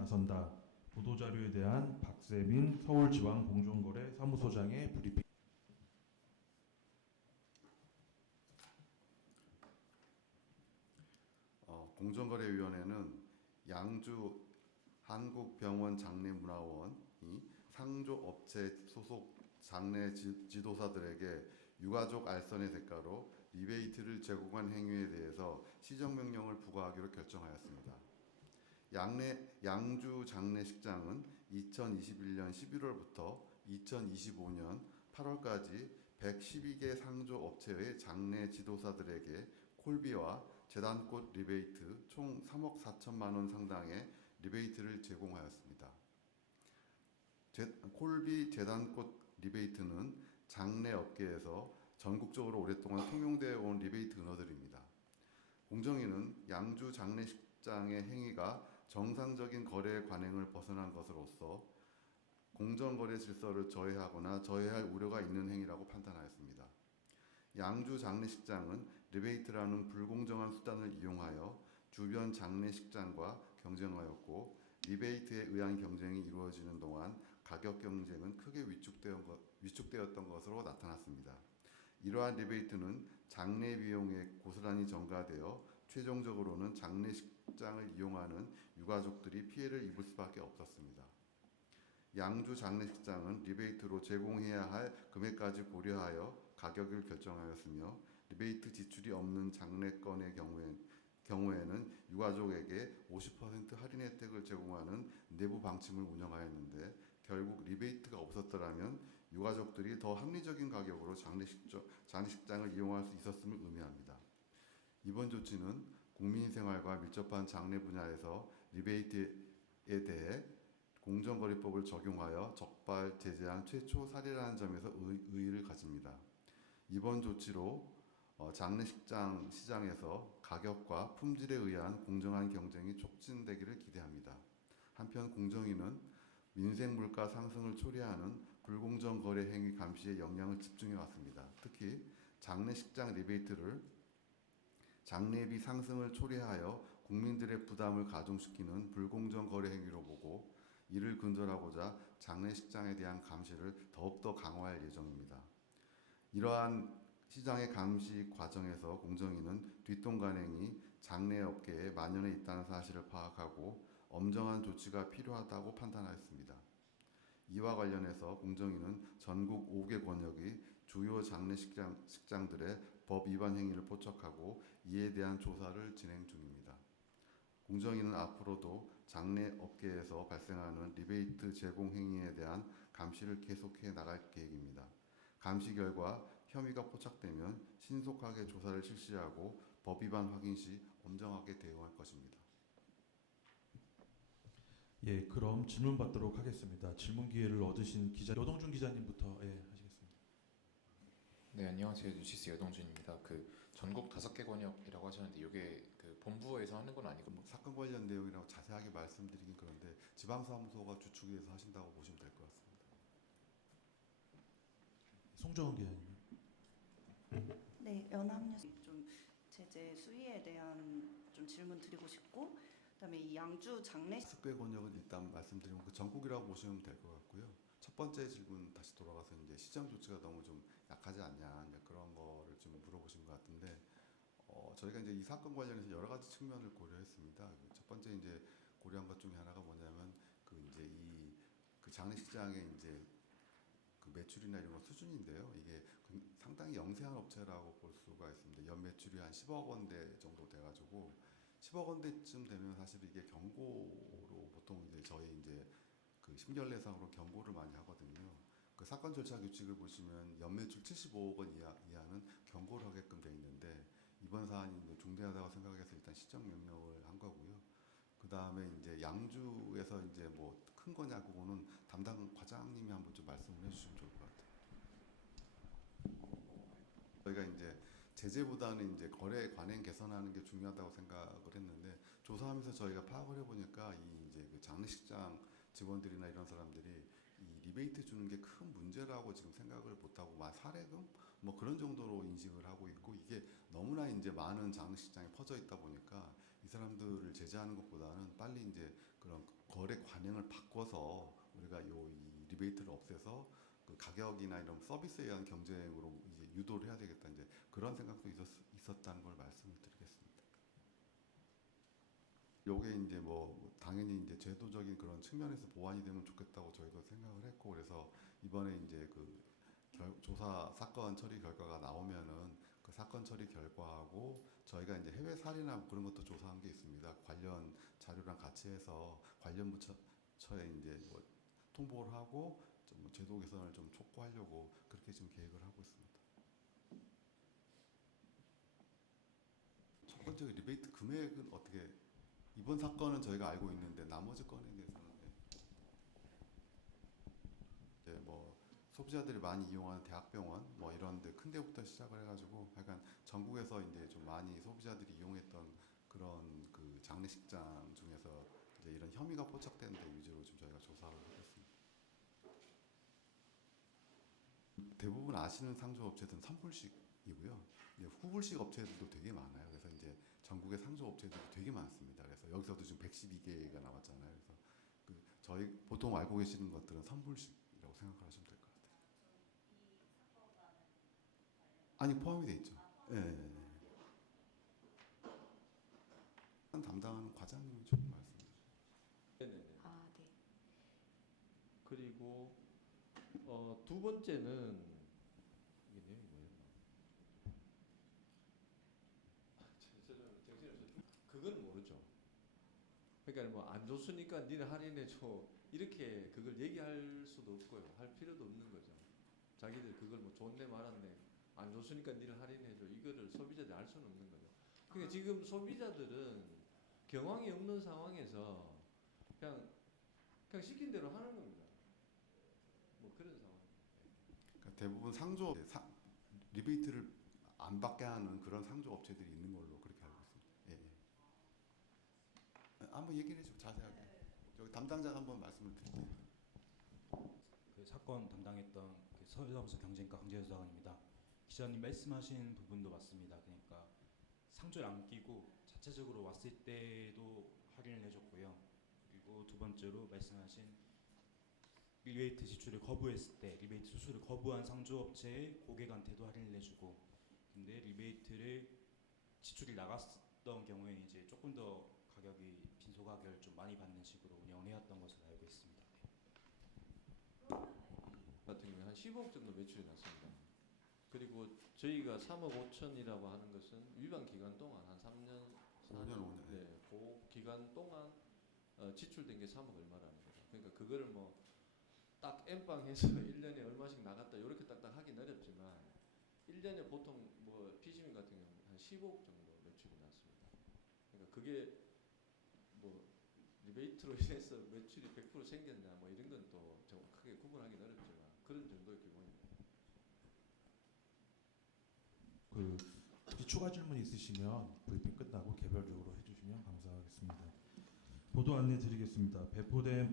나선다. 보도자료에 대한 박세민 서울지방공정거래사무소장의 브리핑. 공정거래위원회는 양주 한국병원 장례문화원이 상조업체 소속 장례 지도사들에게 유가족 알선의 대가로 리베이트를 제공한 행위에 대해서 시정명령을 부과하기로 결정하였습니다. 양주 장례식장은 2021년 11월부터 2025년 8월까지 112개 상조업체의 장례 지도사들에게 콜비와 재단꽃 리베이트 총 3억 4천만 원 상당의 리베이트를 제공하였습니다. 콜비 재단꽃 리베이트는 장례 업계에서 전국적으로 오랫동안 통용되어 온 리베이트 은어들입니다. 공정위는 양주 장례식장의 행위가 정상적인 거래 관행을 벗어난 것으로서 공정거래 질서를 저해하거나 저해할 우려가 있는 행위라고 판단하였습니다. 양주 장례식장은 리베이트라는 불공정한 수단을 이용하여 주변 장례식장과 경쟁하였고, 리베이트에 의한 경쟁이 이루어지는 동안 가격 경쟁은 크게 위축되었던 것으로 나타났습니다. 이러한 리베이트는 장례 비용에 고스란히 전가되어 최종적으로는 장례식장을 이용하는 유가족들이 피해를 입을 수밖에 없었습니다. 양주 장례식장은 리베이트로 제공해야 할 금액까지 고려하여 가격을 결정하였으며, 리베이트 지출이 없는 장례건의 경우에는 유가족에게 50% 할인 혜택을 제공하는 내부 방침을 운영하였는데, 결국 리베이트가 없었더라면 유가족들이 더 합리적인 가격으로 장례식장을 이용할 수 있었음을 의미합니다. 이번 조치는 국민생활과 밀접한 장례 분야에서 리베이트에 대해 공정거래법을 적용하여 적발 제재한 최초 사례라는 점에서 의의를 가집니다. 이번 조치로 장례식장 시장에서 가격과 품질에 의한 공정한 경쟁이 촉진되기를 기대합니다. 한편 공정위는 민생 물가 상승을 초래하는 불공정 거래 행위 감시에 역량을 집중해 왔습니다. 특히 장례식장 리베이트를 장례비 상승을 초래하여 국민들의 부담을 가중시키는 불공정 거래 행위로 보고, 이를 근절하고자 장례식장에 대한 감시를 더욱더 강화할 예정입니다. 이러한 시장의 감시 과정에서 공정위는 뒷돈간행이 장례업계에 만연해 있다는 사실을 파악하고 엄정한 조치가 필요하다고 판단하였습니다. 이와 관련해서 공정위는 전국 5개 권역의 주요 장례식장들의 법 위반 행위를 포착하고 이에 대한 조사를 진행 중입니다. 공정위는 앞으로도 장례업계에서 발생하는 리베이트 제공 행위에 대한 감시를 계속해 나갈 계획입니다. 감시 결과 혐의가 포착되면 신속하게 조사를 실시하고 법 위반 확인 시 엄정하게 대응할 것입니다. 예, 그럼 질문 받도록 하겠습니다. 질문 기회를 얻으신 기자 여동준 기자님부터 하시겠습니다. 네, 안녕하세요. 뉴시스 여동준입니다. 전국 5개 권역이라고 하셨는데 이게 본부에서 하는 건 아니고 사건 관련 내용이라고 자세하게 말씀드리긴 그런데 지방사무소가 주축이 돼서 하신다고 보시면 될 것 같습니다. 송정은 기자님. 네, 연합뉴스 좀 제재 수위에 대한 좀 질문 드리고 싶고, 그다음에 이 양주 장례 5개 권역은 일단 말씀드리면 전국이라고 보시면 될 것 같고요. 첫 번째 질문 다시 돌아가서 이제 시장 조치가 너무 좀 약하지 않냐, 이제 그런 거를 좀 물어보신 것 같은데, 저희가 이제 이 사건 관련해서 여러 가지 측면을 고려했습니다. 첫 번째 이제 고려한 것 중에 하나가 뭐냐면 이제 그 장례식장의 이제 그 매출이나 이런 거 수준인데요. 이게 상당히 영세한 업체라고 볼 수가 있습니다. 연 매출이 한 10억 원대 정도 돼가지고 10억 원대쯤 되면 사실 이게 경고로 보통 이제 저희 이제 그 심결례상으로 경고를 많이 하거든요. 그 사건 절차 규칙을 보시면 연매출 75억 원 이하는 경고를 하게끔 돼 있는데, 이번 사안이 이제 중대하다고 생각해서 일단 시정 명령을 한 거고요. 그 다음에 이제 양주에서 이제 뭐 큰 거냐, 그거는 담당 과장님이 한번 좀 말씀을 해주시면 좋을 것 같아요. 저희가 이제 제재보다는 이제 거래 관행 개선하는 게 중요하다고 생각을 했는데, 조사하면서 저희가 파악을 해보니까 이제 그 장례식장 직원들이나 이런 사람들이 이 리베이트 주는 게 큰 문제라고 지금 생각을 못하고 사례금 뭐 그런 정도로 인식을 하고 있고, 이게 너무나 이제 많은 장례식장에 퍼져 있다 보니까 이 사람들을 제재하는 것보다는 빨리 이제 그런 거래 바꿔서 우리가 이 리베이트를 없애서 그 가격이나 이런 서비스에 의한 경쟁으로 이제 유도를 해야 되겠다, 이제 그런 생각도 있었다는 걸 말씀을 드리겠습니다. 요게 이제 뭐 당연히 이제 제도적인 그런 측면에서 보완이 되면 좋겠다고 저희도 생각을 했고, 그래서 이번에 이제 그 조사 사건 처리 결과가 나오면은 그 사건 처리 결과하고 저희가 이제 해외 사례나 그런 것도 조사한 게 있습니다. 관련 자료랑 같이 해서 관련 부처에 이제 뭐 통보를 하고 좀 제도 개선을 좀 촉구하려고 그렇게 지금 계획을 하고 있습니다. 첫 번째 리베이트 금액은 어떻게, 이번 사건은 저희가 알고 있는데 나머지 건에 대해서는 이제 뭐 소비자들이 많이 이용하는 대학병원 뭐 이런 데 큰 데부터 시작을 해가지고 약간 전국에서 이제 좀 많이 소비자들이 이용했던 그런 그 장례식장 중에서 이제 이런 혐의가 포착된 데 위주로 좀 저희가 조사를 하겠습니다. 대부분 아시는 상조업체들은 선불식이고요. 이제 후불식 업체들도 되게 많아요. 그래서 이제 전국의 상조업체들이 되게 많습니다. 그래서 여기서도 지금 112개가 나왔잖아요. 그래서 그 저희 보통 알고 계시는 것들은 선불식이라고 생각하시면 될 것 같아요. 아니, 포함이 돼 있죠. 예. 담당하는 과장님이 좀 말씀해 주세요. 네네네. 아, 네. 그리고 두 번째는 이게 내용이 뭐예요? 정신없어. 그건 모르죠. 그러니까 뭐 안 줬으니까 니네 할인해 줘 이렇게 그걸 얘기할 수도 없고요. 할 필요도 없는 거죠. 자기들 그걸 뭐 좋네 말았네 안 줬으니까 니를 할인해 줘 이거를 소비자들이 알 수는 없는 거죠. 그러니까 지금 소비자들은 경황이 없는 상황에서 그냥 시킨 대로 하는 겁니다. 뭐 그런 상황. 그러니까 대부분 상조 리베이트를 안 받게 하는 그런 상조 업체들이 있는 걸로 그렇게 알고 있습니다. 예. 한번 얘기를 해줘 자세하게. 여기 담당자가 한번 말씀을 드릴게요. 그 사건 담당했던 그 서울사무소 경쟁과 강재수사관입니다. 기자님 말씀하신 부분도 맞습니다. 그러니까 상조를 안 끼고 자체적으로 왔을 때도 할인을 해줬고요. 그리고 두 번째로 말씀하신 리베이트 지출을 거부했을 때 리베이트 수수를 거부한 상조업체의 고객한테도 할인을 해주고, 근데 리베이트를 지출이 나갔던 경우에는 이제 조금 더 가격이 빈소 가격을 좀 많이 받는 식으로 운영을 해왔던 것으로 알고 있습니다. 같은 경우에 한 15억 정도 매출이 났습니다. 그리고 저희가 3억 5천이라고 하는 것은 위반 기간 동안 한 3년, 5년. 네, 그 기간 동안 지출된 게 3억 얼마라는 거죠. 그러니까 그거를 뭐 딱 엠빵해서 1년에 얼마씩 나갔다 이렇게 딱딱 하긴 어렵지만 1년에 보통 뭐 피시민 같은 경우는 한 15억 정도 매출이 났습니다. 그러니까 그게 뭐 리베이트로 인해서 매출이 100% 생겼냐 뭐 이런 건 또 정확하게 구분하기는 어렵지만 그런 정도의 규모입니다. 그 혹시 추가 질문 있으시면 브리핑 끝나고 개별적으로 해주시면 감사하겠습니다. 보도 안내 드리겠습니다. 배포된